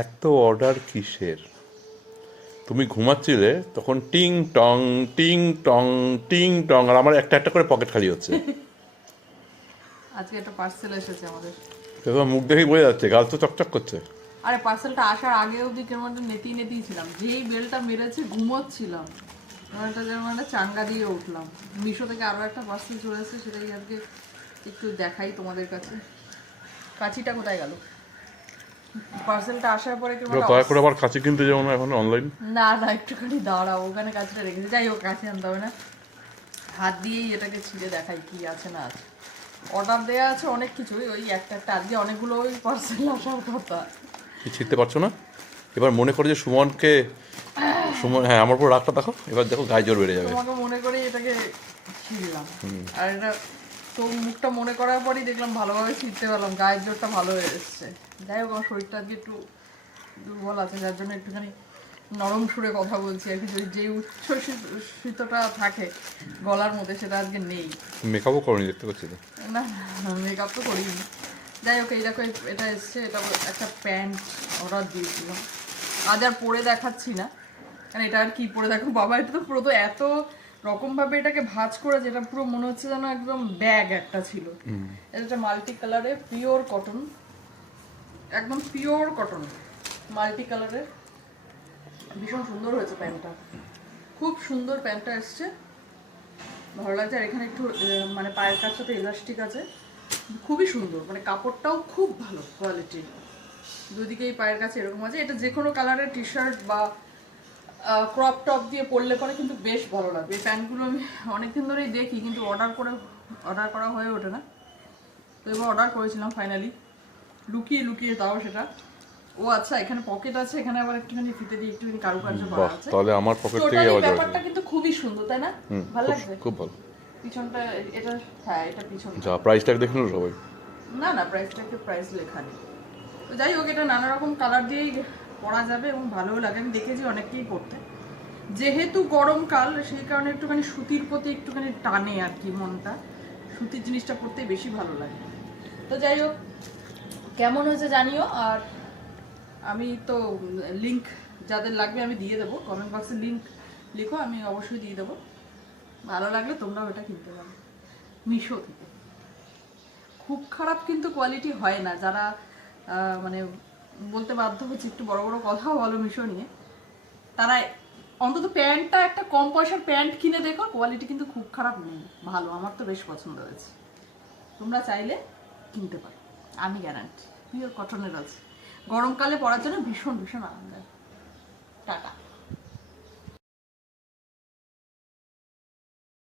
এত অর্ডার কিসের? তুমি ঘুমাচ্ছিলে তখন টিং টং টিং টং টিং টং, আর আমার একটা একটা করে পকেট খালি হচ্ছে। আজকে একটা পার্সেল এসেছে আমাদের। তোমার মুখ দেখেই বোঝা যাচ্ছে, গাল তো চকচক করছে। আরে পার্সেলটা আসার আগে অবধি কেমন একটা নেতিয়ে ছিলাম, যেই বেলটা মেরেছে ঘুমোচ্ছিলাম, একটা যেমন একটা চাঙ্গা দিয়ে উঠলাম। মিশো থেকে আরো একটা পার্সেল চলে এসেছে, সেটাই আজকে একটু দেখাই তোমাদের কাছে। কাঁচিটা কোথায় গেল? পার্সেলটা আসার পরে কেমন একটা দয়া করে আবার কাছে কিনতে যাবো না এখন অনলাইন। না না, একটুখানি দাঁড়াও, ওখানে কাঁচিটা রেখেছি। যাই হোক, কাছে আনতে হবে না, হাত দিয়েই এটাকে ছিঁড়ে দেখাই কি আছে না আছে। অর্ডার দেওয়া আছে অনেক কিছুই, ওই একটা একটা আজকে অনেকগুলো ওই পার্সেল আসার কথা। ছিঁড়তে পারছো না? এবার মনে করে যে সুমনকে, সুমন, হ্যাঁ আমার উপর রাগটা দেখো, এবার দেখো গায়ে জোর বেড়ে যাবে। তোমাকে মনে করে এটাকে ছিঁড়লাম, আর এটা তো মুখটা মনে করার পরই দেখলাম ভালোভাবে ছিঁড়তে পারলাম, গায়ের জোরটা ভালো হয়ে এসছে। যাই হোক, আমার শরীরটা আজকে একটু দুর্বল আছে, যার জন্য একটুখানি নরম সুরে কথা বলছি আর কি। যে উচ্ছ্বসিতটা থাকে গলার মধ্যে, সেটা আজকে নেই। মেকআপও করনি দেখতে পাচ্ছি তো। না, মেকআপ তো করিনি। যাই হোক, এই দেখো এটা এসছে, এটা একটা প্যান্ট অর্ডার দিয়েছিলাম। আজ আর পরে দেখাচ্ছি না, কারণ এটা আর কি পরে দেখো বাবা, এটা তো পুরো তো এত রকমভাবে এটাকে ভাঁজ করে, যেটা পুরো মনে হচ্ছে যেন একদম ব্যাগ একটা ছিল। এটা মাল্টি কালারে পিওর কটন, একদম পিওর কটন মাল্টি কালারের, ভীষণ সুন্দর হয়েছে প্যান্টটা, খুব সুন্দর প্যান্টটা এসছে, ভালো লাগছে। আর এখানে একটু মানে পায়ের কাছটাতে ইলাস্টিক আছে, খুবই সুন্দর, মানে কাপড়টাও খুব ভালো কোয়ালিটির, দুদিকেই পায়ের কাছে এরকম আছে। এটা যে কোনো কালারের টি শার্ট বা ক্রপ টপ দিয়ে পরলে পরে কিন্তু বেশ ভালো লাগবে। এই প্যান্টগুলো আমি অনেকদিন ধরেই দেখি, কিন্তু অর্ডার করা হয়ে ওঠে না। তো এবার অর্ডার করেছিলাম ফাইনালি, লুকিয়ে তাও সেটা। ও আচ্ছা, এখানে পকেট আছে, এখানে আবার একটুখানি ফিতে দিয়ে একটুখানি কারুকার্য করা আছে। তাহলে আমার পকেট থেকে টোটালি আওয়াজ ব্যাপারটা কিন্তু খুবই সুন্দর, তাই না? ভালো লাগছে খুব ভালো। পিছনটা, এটা হ্যাঁ, এটা পিছনটা। যা প্রাইস ট্যাগ দেখে নিল সবাই। না না, প্রাইস লেখা নেই। তো যাই হোক, এটা নানা রকম কালার দিয়েই পরা যাবে এবং ভালোও লাগে। আমি দেখেছি অনেককেই পরতে, যেহেতু গরমকাল সেই কারণে একটুখানি সুতির প্রতি একটুখানি টানে আর কি মনটা, সুতির জিনিসটা পরতেই বেশি ভালো লাগে। তো যাই হোক, কেমন হয়েছে জানিও। আর আমি তো লিংক যাদের লাগবে আমি দিয়ে দেবো, কমেন্ট বক্সে লিংক লিখো, আমি অবশ্যই দিয়ে দেবো। ভালো লাগলে তোমরাও এটা কিনতে পারো মিশো থেকে। খুব খারাপ কিন্তু কোয়ালিটি হয় না, যারা মানে বলতে বাধ্য হচ্ছে, একটু বড় বড় কথাও বলো মিশো নিয়ে, তারা অন্তত প্যান্টটা একটা কম পয়সার প্যান্ট কিনে দেখো, কোয়ালিটি কিন্তু খুব খারাপ নেই, ভালো। আমার তো বেশ পছন্দ হয়েছে, তোমরা চাইলে কিনতে পারো, আমি গ্যারান্টি। পিওর কটনের আছে, গরমকালে পরার জন্য ভীষণ ভীষণ আরামদায়ক। টাটা।